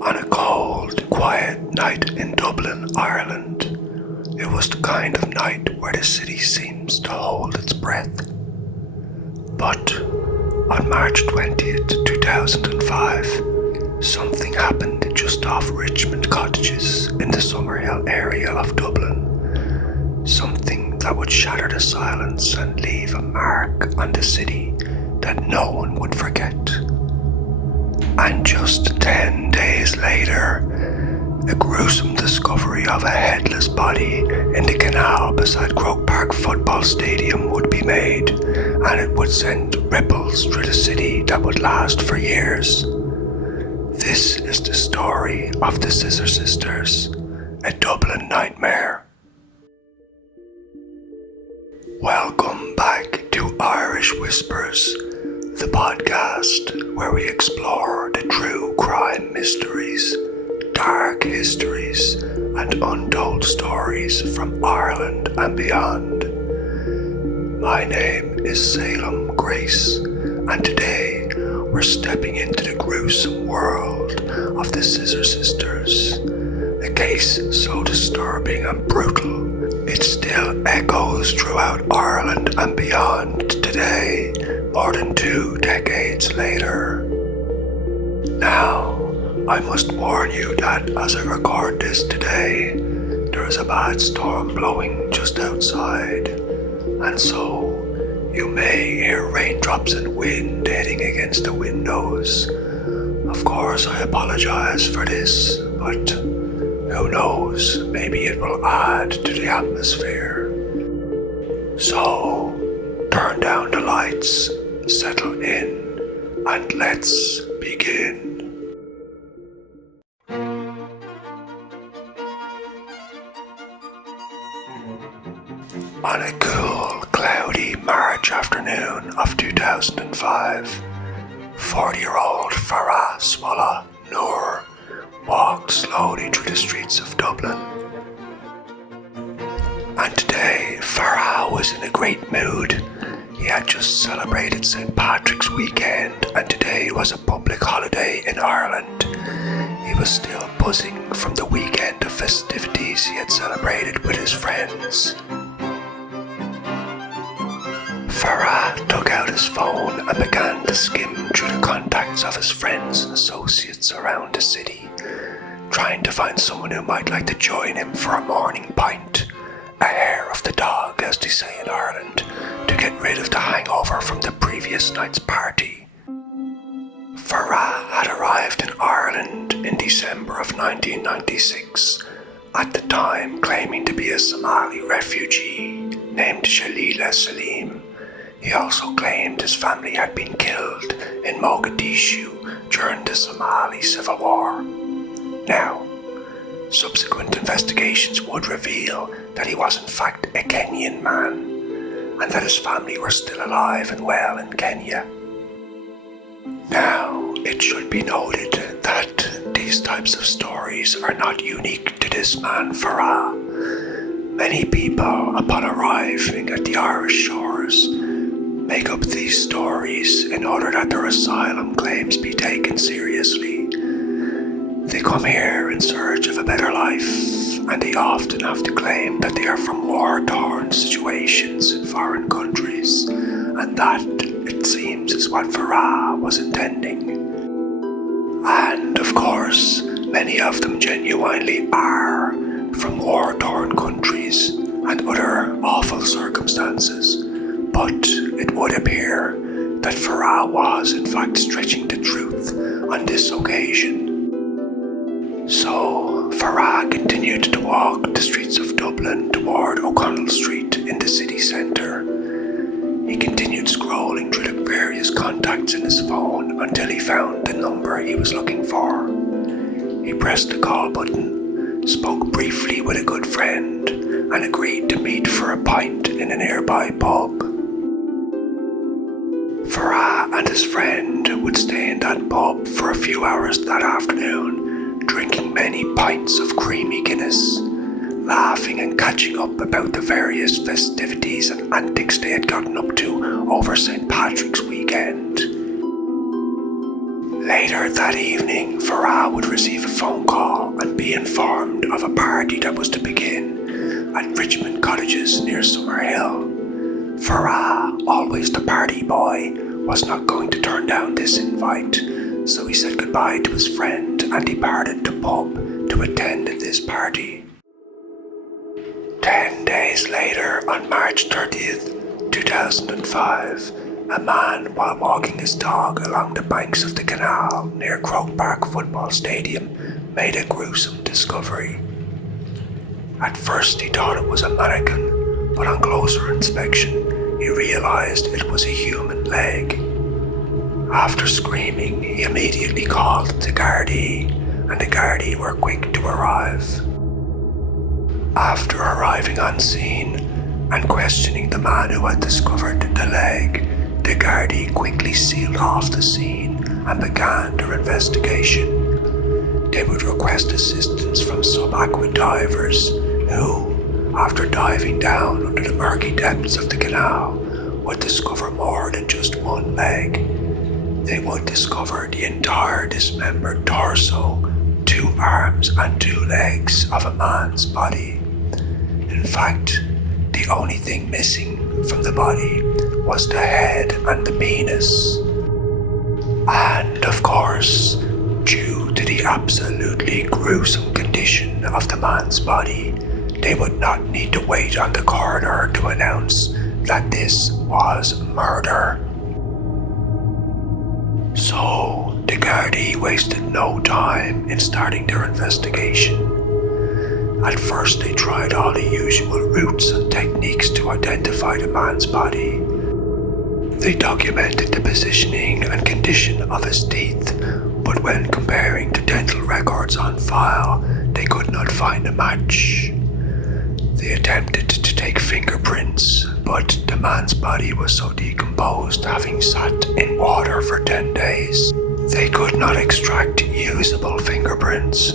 On a cold, quiet night in Dublin, Ireland, it was the kind of night where the city seems to hold its breath. But on March 20th, 2005, something happened just off Richmond Cottages in the Summerhill area of Dublin. Something that would shatter the silence and leave a mark on the city that no one would forget. And just 10 days later, a gruesome discovery of a headless body in the canal beside Croke Park Football Stadium would be made, and it would send ripples through the city that would last for years. This is the story of the Scissor Sisters, a Dublin Nightmare. Welcome back to Irish Whispers, the podcast where we explore the true crime mysteries, dark histories, and untold stories from Ireland and beyond. My name is Salem Grace, and today we're stepping into the gruesome world of the Scissor Sisters, a case so disturbing and brutal it still echoes throughout Ireland and beyond today, more than 2 decades later. Now, I must warn you that as I record this today, there is a bad storm blowing just outside, and so you may hear raindrops and wind hitting against the windows. Of course, I apologize for this, but who knows, maybe it will add to the atmosphere. So, turn down the lights, settle in, and let's begin. On a cool, cloudy March afternoon of 2005, 40-year-old Farah Swallah Noor walked slowly through the streets of Dublin. And today, Farah was in a great mood. He had just celebrated St. Patrick's weekend, and today was a public holiday in Ireland. He was still buzzing from the weekend of festivities he had celebrated with his friends. Farah took out his phone and began to skim through the contacts of his friends and associates around the city, trying to find someone who might like to join him for a morning pint, a hair of the dog as they say in Ireland, to get rid of the hangover from the previous night's party. Farah had arrived in Ireland in December of 1996, at the time claiming to be a Somali refugee named Shalila Salim. He also claimed his family had been killed in Mogadishu during the Somali Civil War. Now, subsequent investigations would reveal that he was in fact a Kenyan man, and that his family were still alive and well in Kenya. Now, it should be noted that these types of stories are not unique to this man Farah. Many people, upon arriving at the Irish shores, make up these stories in order that their asylum claims be taken seriously. They come here in search of a better life, and they often have to claim that they are from war-torn situations in foreign countries, and that, it seems, is what Farah was intending. And, of course, many of them genuinely are from war-torn countries and other awful circumstances. But it would appear that Farah was in fact stretching the truth on this occasion. So Farah continued to walk the streets of Dublin toward O'Connell Street in the city centre. He continued scrolling through the various contacts in his phone until he found the number he was looking for. He pressed the call button, spoke briefly with a good friend, and agreed to meet for a pint in a nearby pub. Farah and his friend would stay in that pub for a few hours that afternoon, drinking many pints of creamy Guinness, laughing and catching up about the various festivities and antics they had gotten up to over St. Patrick's weekend. Later that evening, Farah would receive a phone call and be informed of a party that was to begin at Richmond Cottages near Summerhill. Farah, always the party boy, was not going to turn down this invite, so he said goodbye to his friend and departed to pub to attend this party. 10 days later, on March 30th, 2005, a man, while walking his dog along the banks of the canal near Croke Park Football Stadium, made a gruesome discovery. At first he thought it was a mannequin, but on closer inspection he realised it was a human leg. After screaming, he immediately called the Gardaí, and the Gardaí were quick to arrive. After arriving on scene and questioning the man who had discovered the leg, the Gardaí quickly sealed off the scene and began their investigation. They would request assistance from sub-aqua divers who, after diving down under the murky depths of the canal, would discover more than just one leg. They would discover the entire dismembered torso, 2 arms and 2 legs of a man's body. In fact, the only thing missing from the body was the head and the penis. And of course, due to the absolutely gruesome condition of the man's body, they would not need to wait on the coroner to announce that this was murder. So, the Gardaí wasted no time in starting their investigation. At first they tried all the usual routes and techniques to identify the man's body. They documented the positioning and condition of his teeth, but when comparing the dental records on file, they could not find a match. They attempted to take fingerprints, but the man's body was so decomposed, having sat in water for 10 days, they could not extract usable fingerprints.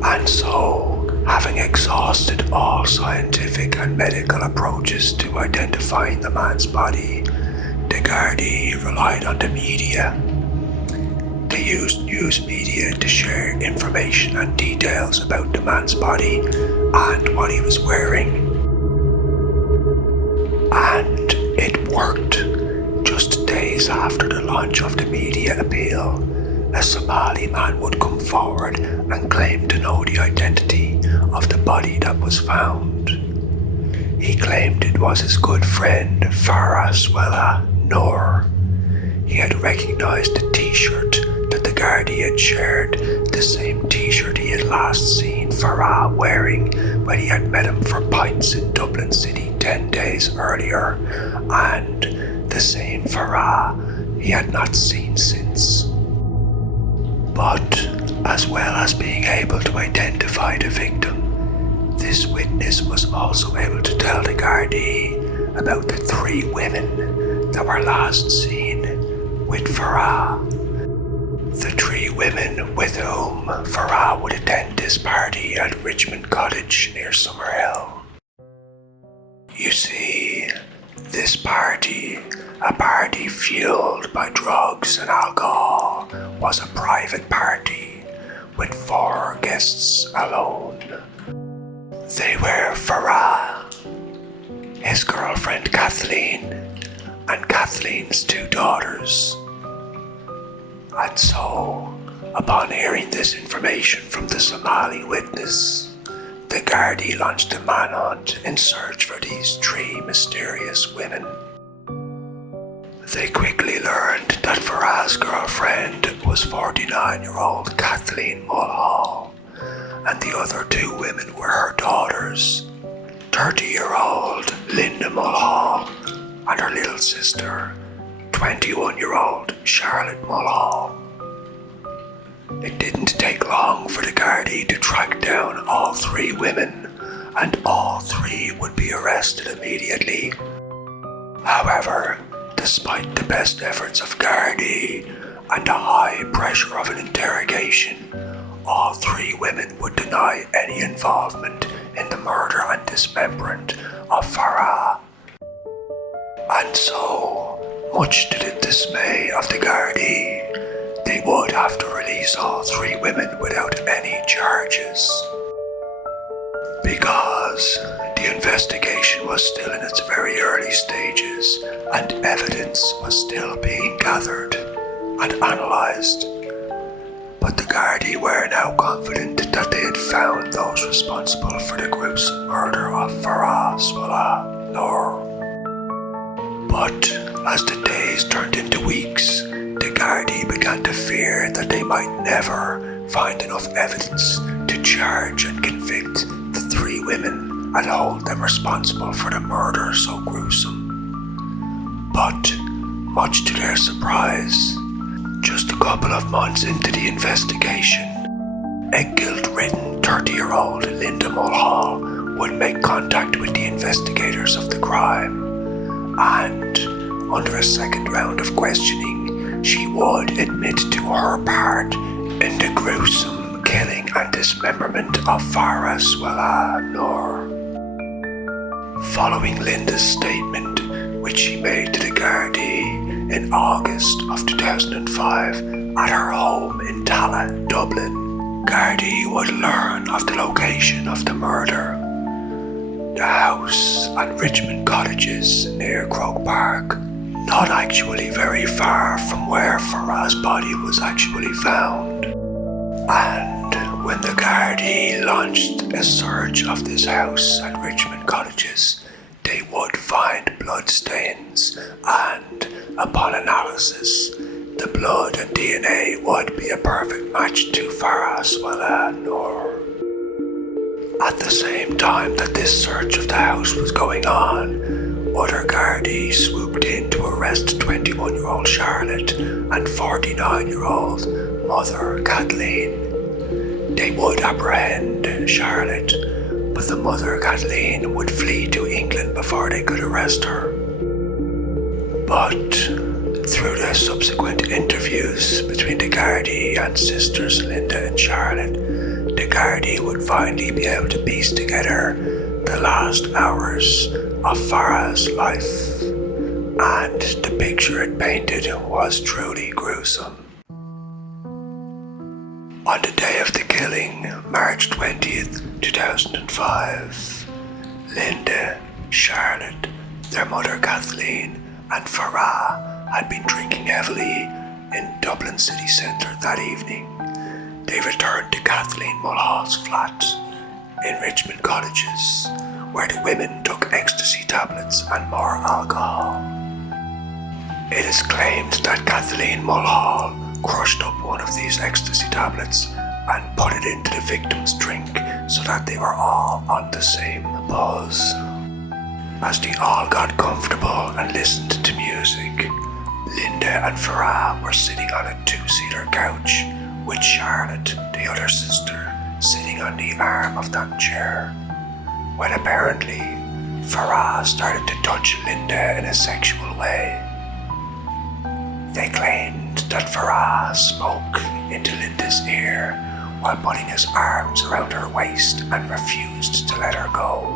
And so, having exhausted all scientific and medical approaches to identifying the man's body, the Gardaí relied on the media. They used news media to share information and details about the man's body and what he was wearing. And it worked. Just days after the launch of the media appeal, a Somali man would come forward and claim to know the identity of the body that was found. He claimed it was his good friend Farah Swela Noor. He had recognized the t-shirt that the Gardaí had shared, the same t-shirt he had last seen Farah wearing when he had met him for pints in Dublin City 10 days earlier, and the same Farah he had not seen since. But, as well as being able to identify the victim, this witness was also able to tell the Gardaí about the 3 women that were last seen with Farah. The 3 women with whom Farah would attend this party at Richmond Cottage near Summerhill. You see, this party, a party fueled by drugs and alcohol, was a private party with 4 guests alone. They were Farah, his girlfriend Kathleen, and Kathleen's 2 daughters. And so, upon hearing this information from the Somali witness, the Gardaí launched a manhunt in search for these 3 mysterious women. They quickly learned that Farah's girlfriend was 49-year-old Kathleen Mulhall, and the other 2 women were her daughters, 30-year-old Linda Mulhall and her little sister, 21-year-old Charlotte Mulhall. It didn't take long for the Gardaí to track down all 3 women, and all 3 would be arrested immediately. However, despite the best efforts of Gardaí and the high pressure of an interrogation, all 3 women would deny any involvement in the murder and dismemberment of Farah. And so, Much to the dismay of the Gardaí, they would have to release all 3 women without any charges. Because the investigation was still in its very early stages and evidence was still being gathered and analysed. But the Gardaí were now confident that they had found those responsible for the gruesome murder of Farah Swallah Noor. But as the days turned into weeks, the Gardaí began to fear that they might never find enough evidence to charge and convict the 3 women and hold them responsible for the murder so gruesome. But, much to their surprise, just a couple of months into the investigation, a guilt-ridden 30-year-old Linda Mulhall would make contact with the investigators of the crime, and, under a second round of questioning, she would admit to her part in the gruesome killing and dismemberment of Farah Swallah Noor. Following Linda's statement, which she made to the Gardaí in August of 2005 at her home in Tala, Dublin, Gardaí would learn of the location of the murder. The house at Richmond Cottages near Croke Park, not actually very far from where Farah's body was actually found. And when the Gardaí launched a search of this house at Richmond Cottages, they would find blood stains, and upon analysis, the blood and DNA would be a perfect match to Farah Swallah Noor. At the same time that this search of the house was going on, other Gardaí swooped in to arrest 21-year-old Charlotte and 49-year-old mother Kathleen. They would apprehend Charlotte, but the mother Kathleen would flee to England before they could arrest her. But through the subsequent interviews between the Gardaí and sisters Linda and Charlotte, the Gardaí would finally be able to piece together the last hours of Farah's life, and the picture it painted was truly gruesome. On the day of the killing, March 20th, 2005, Linda, Charlotte, their mother Kathleen, and Farah had been drinking heavily in Dublin city centre that evening. They returned to Kathleen Mulhall's flat in Richmond Cottages, where the women took ecstasy tablets and more alcohol. It is claimed that Kathleen Mulhall crushed up one of these ecstasy tablets and put it into the victim's drink so that they were all on the same buzz. As they all got comfortable and listened to music, Linda and Farah were sitting on a 2-seater couch, with Charlotte, the other sister, sitting on the arm of that chair, when apparently Farah started to touch Linda in a sexual way. They claimed that Farah spoke into Linda's ear while putting his arms around her waist and refused to let her go.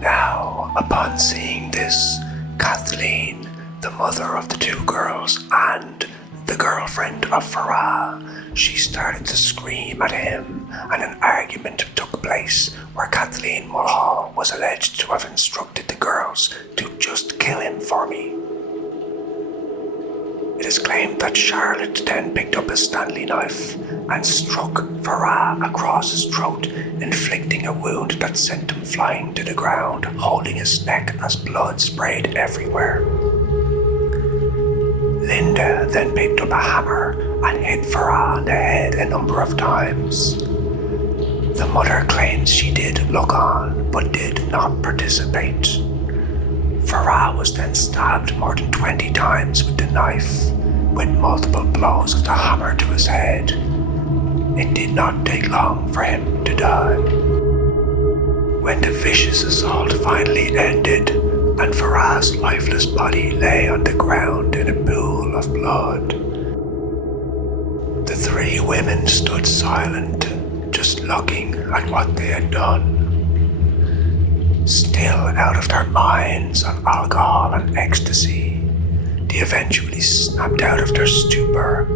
Now, upon seeing this, Kathleen, the mother of the 2 girls and the girlfriend of Farah, she started to scream at him, and an argument took place where Kathleen Mulhall was alleged to have instructed the girls to just kill him for me. It is claimed that Charlotte then picked up a Stanley knife and struck Farah across his throat, inflicting a wound that sent him flying to the ground, holding his neck as blood sprayed everywhere. Linda then picked up a hammer and hit Farah on the head a number of times. The mother claims she did look on, but did not participate. Farah was then stabbed more than 20 times with the knife, with multiple blows of the hammer to his head. It did not take long for him to die. When the vicious assault finally ended, and Farah's lifeless body lay on the ground in a pool of blood, the 3 women stood silent, just looking at what they had done. Still out of their minds on alcohol and ecstasy, they eventually snapped out of their stupor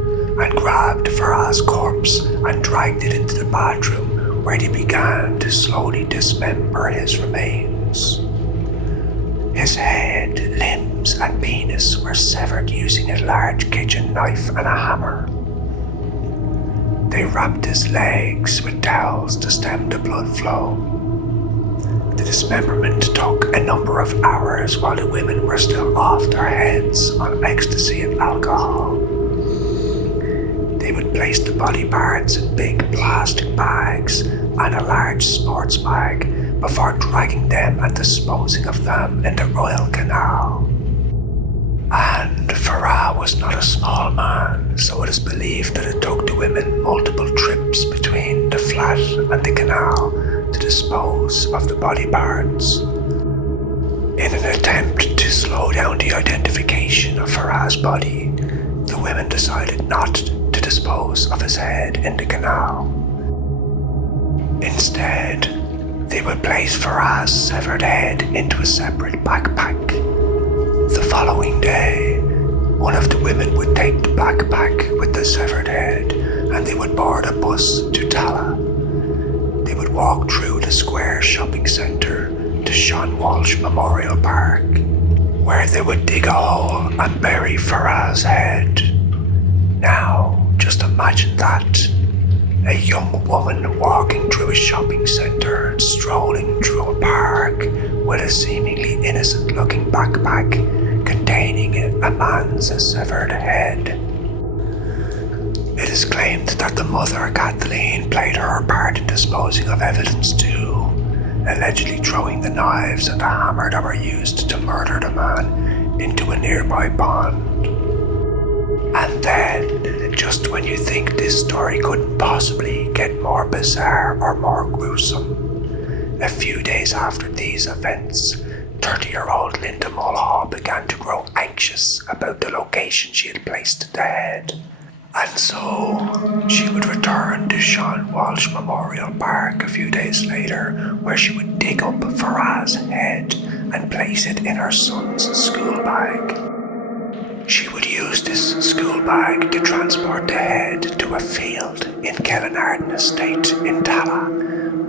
and grabbed Farah's corpse and dragged it into the bathroom, where they began to slowly dismember his remains. His head, limbs and penis were severed using a large kitchen knife and a hammer. They wrapped his legs with towels to stem the blood flow. The dismemberment took a number of hours while the women were still off their heads on ecstasy and alcohol. They would place the body parts in big plastic bags and a large sports bag before dragging them and disposing of them in the Royal Canal. And Farah was not a small man, so it is believed that it took the women multiple trips between the flat and the canal to dispose of the body parts. In an attempt to slow down the identification of Farah's body, the women decided not to dispose of his head in the canal. Instead, they would place Farah's severed head into a separate backpack. The following day, one of the women would take the backpack with the severed head and they would board a bus to Tala. They would walk through the square shopping centre to Sean Walsh Memorial Park, where they would dig a hole and bury Farah's head. Now, just imagine that. A young woman walking through a shopping centre and strolling through a park with a seemingly innocent-looking backpack containing a man's severed head. It is claimed that the mother, Kathleen, played her part in disposing of evidence too, allegedly throwing the knives and the hammer that were used to murder the man into a nearby pond. And then, just when you think this story couldn't possibly get more bizarre or more gruesome, a few days after these events, 30-year-old Linda Mulhall began to grow anxious about the location she had placed the head. And so, she would return to Sean Walsh Memorial Park a few days later, where she would dig up Farah's head and place it in her son's school bag. She would use this school bag to transport the head to a field in Kellinarden Estate in Tala,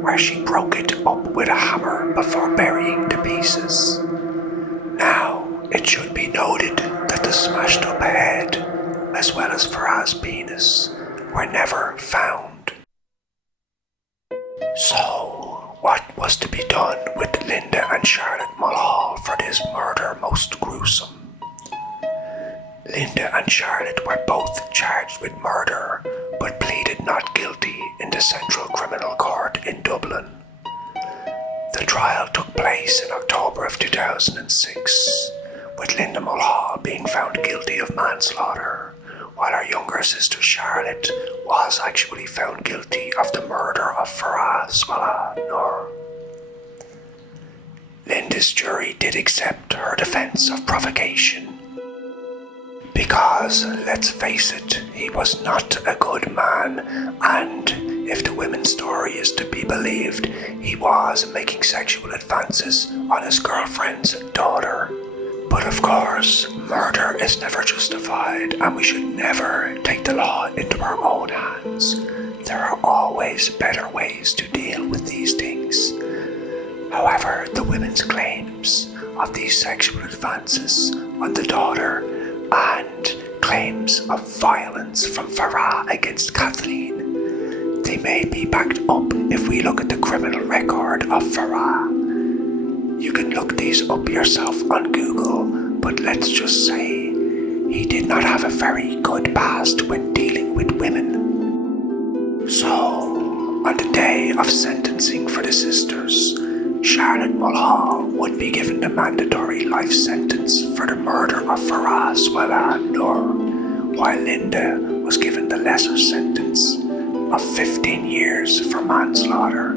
where she broke it up with a hammer before burying the pieces. Now, it should be noted that the smashed up head, as well as Farah's penis, were never found. So, what was to be done with Linda and Charlotte Mulhall for this murder most gruesome? Linda and Charlotte were both charged with murder, but pleaded not guilty in the Central Criminal Court in Dublin. The trial took place in October of 2006, with Linda Mulhall being found guilty of manslaughter, while her younger sister Charlotte was actually found guilty of the murder of Farah Swallah Noor. Linda's jury did accept her defence of provocation, because, let's face it, he was not a good man, and if the women's story is to be believed, he was making sexual advances on his girlfriend's daughter. But of course, murder is never justified, and we should never take the law into our own hands. There are always better ways to deal with these things. However, the women's claims of these sexual advances on the daughter and claims of violence from Farah against Kathleen, they may be backed up if we look at the criminal record of Farah. You can look these up yourself on Google, but let's just say he did not have a very good past when dealing with women. So, on the day of sentencing for the sisters, Charlotte Mulhall would be given the mandatory life sentence for the murder of Farah Swallah Noor, while Linda was given the lesser sentence of 15 years for manslaughter.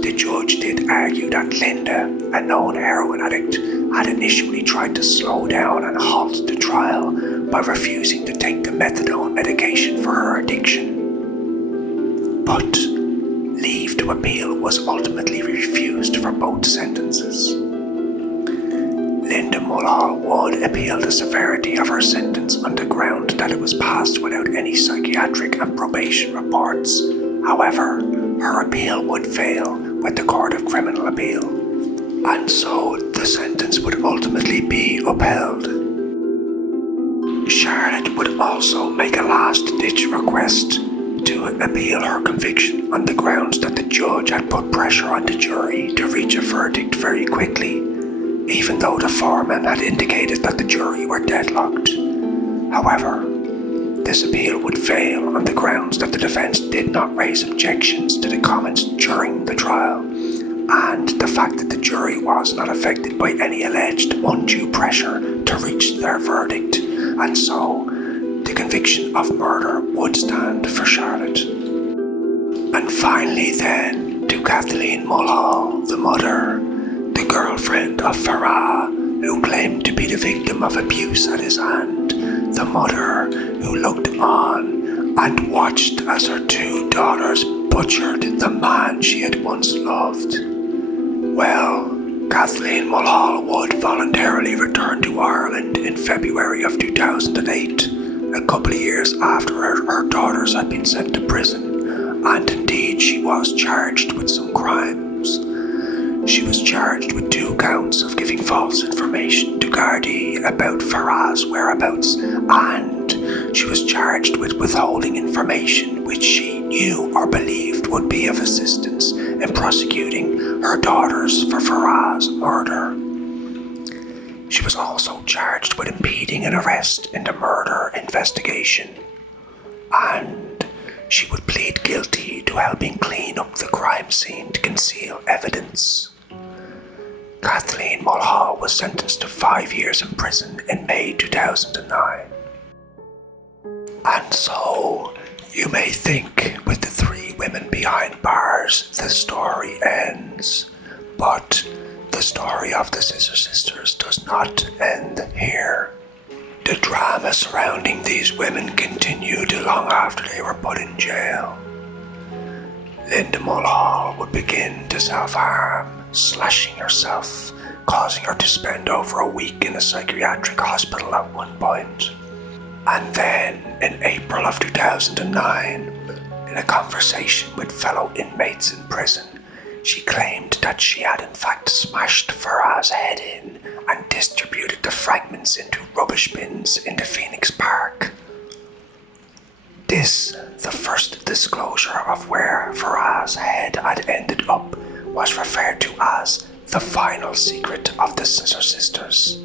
The judge did argue that Linda, a known heroin addict, had initially tried to slow down and halt the trial by refusing to take the methadone medication for her addiction. But leave to appeal was ultimately refused for both sentences. Linda Mulhall would appeal the severity of her sentence on the ground that it was passed without any psychiatric and probation reports. However, her appeal would fail with the Court of Criminal Appeal, and so the sentence would ultimately be upheld. Charlotte would also make a last-ditch request to appeal her conviction on the grounds that the judge had put pressure on the jury to reach a verdict very quickly, even though the foreman had indicated that the jury were deadlocked. However, this appeal would fail on the grounds that the defense did not raise objections to the comments during the trial, and the fact that the jury was not affected by any alleged undue pressure to reach their verdict, and so the conviction of murder would stand for Charlotte. And finally then, to Kathleen Mulhall, the mother, the girlfriend of Farah, who claimed to be the victim of abuse at his hand, the mother who looked on and watched as her two daughters butchered the man she had once loved. Well, Kathleen Mulhall would voluntarily return to Ireland in February of 2008, a couple of years after her daughters had been sent to prison, and indeed she was charged with some crimes. She was charged with 2 counts of giving false information to Gardaí about Farah's whereabouts, and she was charged with withholding information which she knew or believed would be of assistance in prosecuting her daughters for Farah's murder. She was also charged with impeding an arrest in the murder investigation, and she would plead guilty to helping clean up the crime scene to conceal evidence. Kathleen Mulhall was sentenced to 5 years in prison in May 2009. And so, you may think with the 3 women behind bars, the story ends. But the story of the Scissor Sisters does not end here. The drama surrounding these women continued long after they were put in jail. Linda Mulhall would begin to self-harm, slashing herself, causing her to spend over a week in a psychiatric hospital at one point. And then, in April of 2009, in a conversation with fellow inmates in prison, she claimed that she had in fact smashed Farah's head in and distributed the fragments into rubbish bins in the Phoenix Park. This, the first disclosure of where Farah's head had ended up, was referred to as the final secret of the Scissor Sisters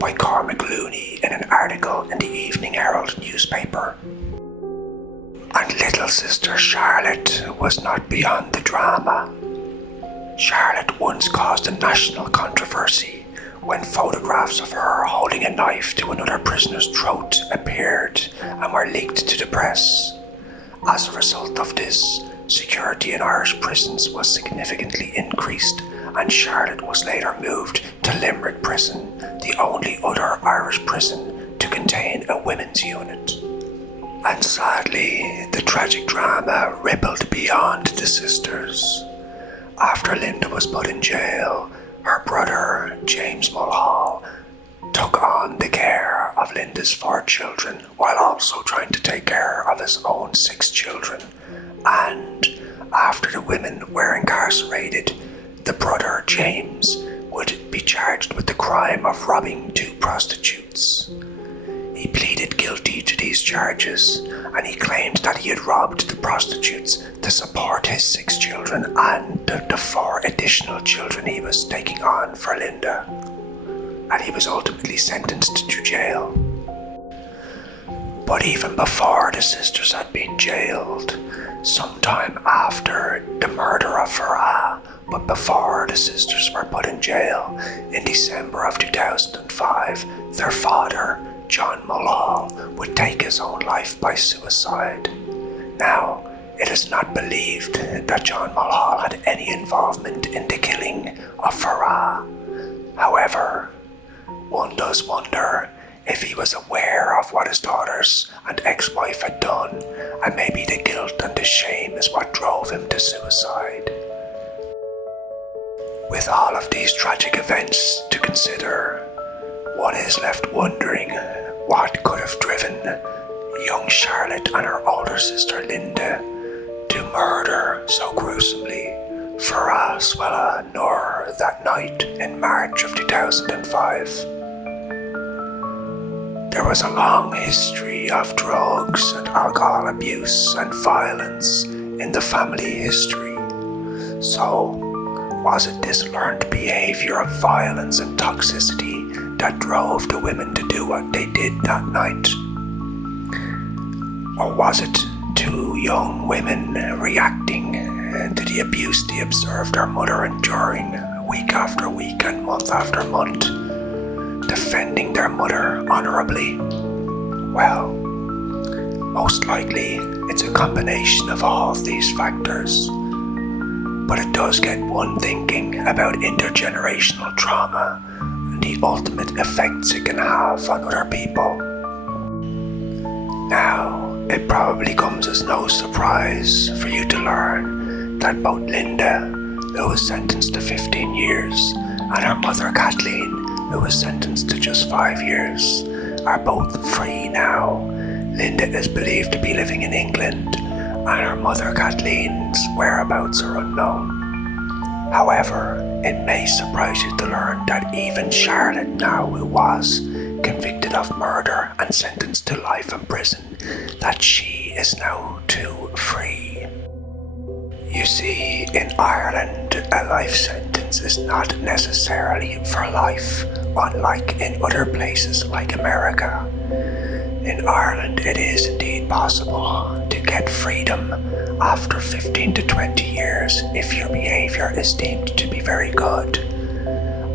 by Cormac Looney in an article in the Evening Herald newspaper. And little sister Charlotte was not beyond the drama. Charlotte once caused a national controversy when photographs of her holding a knife to another prisoner's throat appeared and were leaked to the press. As a result of this, security in Irish prisons was significantly increased, and Charlotte was later moved to Limerick Prison, the only other Irish prison to contain a women's unit. And sadly, the tragic drama rippled beyond the sisters. After Linda was put in jail, her brother, James Mulhall, took on the care of Linda's 4 children while also trying to take care of his own 6 children. And after the women were incarcerated, the brother, James, would be charged with the crime of robbing 2 prostitutes. He pleaded guilty to these charges, and he claimed that he had robbed the prostitutes to support his 6 children and the 4 additional children he was taking on for Linda. And he was ultimately sentenced to jail. But even before the sisters had been jailed, sometime after the murder of Farah, but before the sisters were put in jail, in December of 2005, their father, John Mulhall, would take his own life by suicide. Now, it is not believed that John Mulhall had any involvement in the killing of Farah. However, one does wonder if he was aware of what his daughters and ex-wife had done, and maybe the guilt and the shame is what drove him to suicide. With all of these tragic events to consider, one is left wondering what could have driven young Charlotte and her older sister Linda to murder so gruesomely Farah Swella Noor that night in March of 2005. There was a long history of drugs and alcohol abuse and violence in the family history. So, was it this learned behaviour of violence and toxicity that drove the women to do what they did that night? Or was it two young women reacting to the abuse they observed their mother enduring week after week and month after month, defending their mother honourably? Well, most likely it's a combination of all of these factors. But it does get one thinking about intergenerational trauma and the ultimate effects it can have on other people. Now, it probably comes as no surprise for you to learn that both Linda, who was sentenced to 15 years, and her mother Kathleen, who was sentenced to just 5 years, are both free now. Linda is believed to be living in England, and her mother Kathleen's whereabouts are unknown. However, it may surprise you to learn that even Charlotte now, who was convicted of murder and sentenced to life in prison, that she is now too free. You see, in Ireland, a life sentence is not necessarily for life, unlike in other places like America. In Ireland, it is indeed possible to get freedom after 15 to 20 years if your behaviour is deemed to be very good.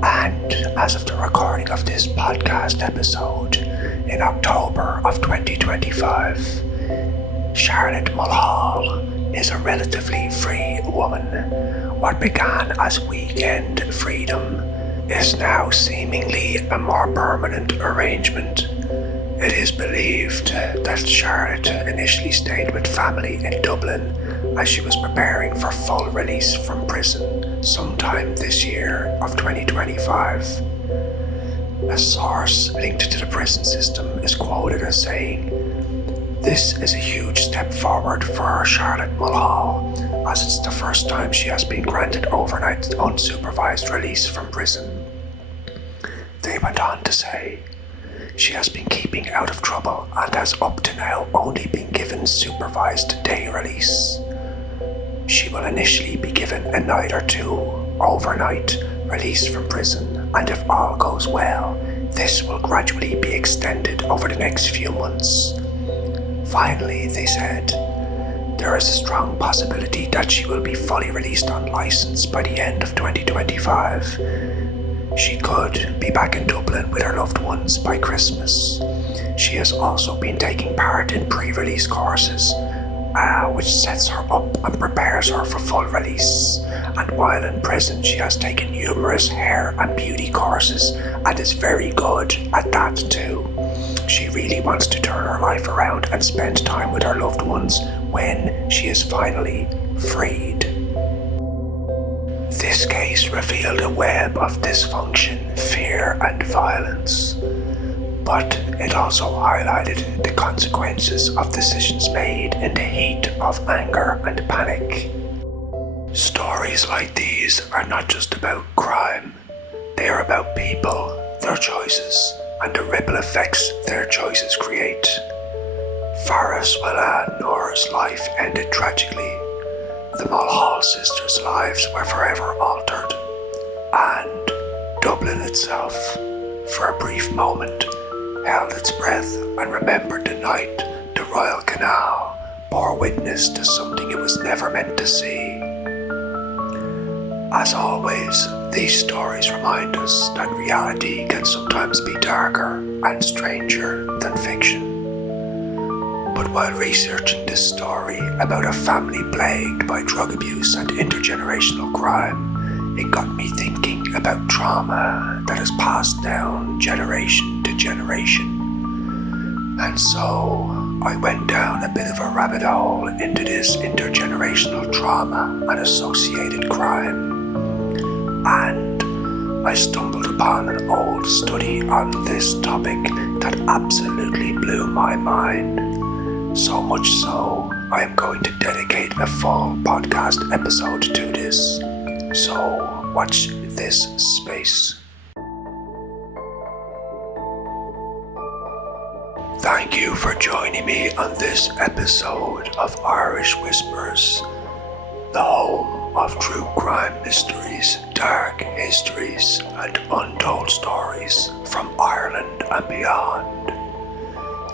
And as of the recording of this podcast episode, in October of 2025, Charlotte Mulhall is a relatively free woman. What began as weekend freedom is now seemingly a more permanent arrangement. It is believed that Charlotte initially stayed with family in Dublin as she was preparing for full release from prison sometime this year of 2025. A source linked to the prison system is quoted as saying, "This is a huge step forward for Charlotte Mulhall, as it's the first time she has been granted overnight unsupervised release from prison." They went on to say, "She has been keeping out of trouble and has up to now only been given supervised day release. She will initially be given a night or two overnight release from prison, and if all goes well, this will gradually be extended over the next few months. Finally," they said, "there is a strong possibility that she will be fully released on license by the end of 2025. She could be back in Dublin with her loved ones by Christmas. She has also been taking part in pre-release courses, which sets her up and prepares her for full release. And while in prison, she has taken numerous hair and beauty courses and is very good at that too. She really wants to turn her life around and spend time with her loved ones when she is finally freed." This case revealed a web of dysfunction, fear, and violence, but it also highlighted the consequences of decisions made in the heat of anger and panic. Stories like these are not just about crime, they are about people, their choices, and the ripple effects their choices create. Farah Swella Noor's life ended tragically. The Mulhall sisters' lives were forever altered, and Dublin itself, for a brief moment, held its breath and remembered the night the Royal Canal bore witness to something it was never meant to see. As always, these stories remind us that reality can sometimes be darker and stranger than fiction. But while researching this story about a family plagued by drug abuse and intergenerational crime, it got me thinking about trauma that is passed down generation to generation And so I went down a bit of a rabbit hole into this intergenerational trauma and associated crime. And I stumbled upon an old study on this topic that absolutely blew my mind. So much so, I am going to dedicate a full podcast episode to this. So watch this space. Thank you for joining me on this episode of Irish Whispers, the home of true crime mysteries, dark histories, and untold stories from Ireland and beyond.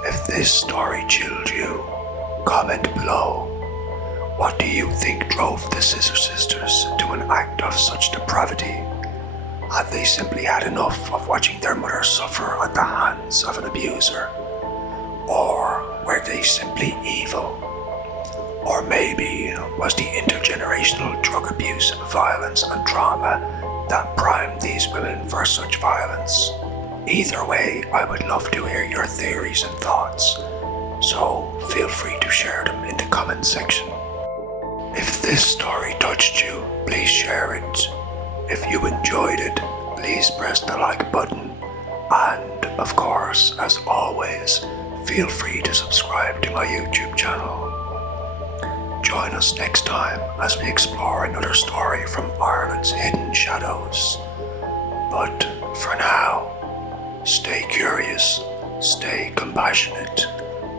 If this story chilled you, comment below. What do you think drove the Scissor Sisters to an act of such depravity? Had they simply had enough of watching their mother suffer at the hands of an abuser? Or were they simply evil? Or maybe was the intergenerational drug abuse, violence and trauma that primed these women for such violence? Either way, I would love to hear your theories and thoughts, so feel free to share them in the comment section. If this story touched you, please share it. If you enjoyed it, please press the like button. And of course, as always, feel free to subscribe to my YouTube channel. Join us next time as we explore another story from Ireland's hidden shadows. But for now, stay curious, stay compassionate,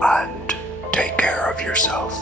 and take care of yourself.